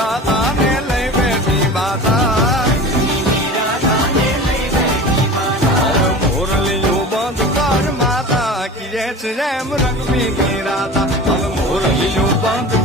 રાધા ને લઈ બેઠી માતા મોરલીયું બંધ કર માતા કિરે છે એમ રંગ ભીગી રાધા હવે મોરલીયું બંધ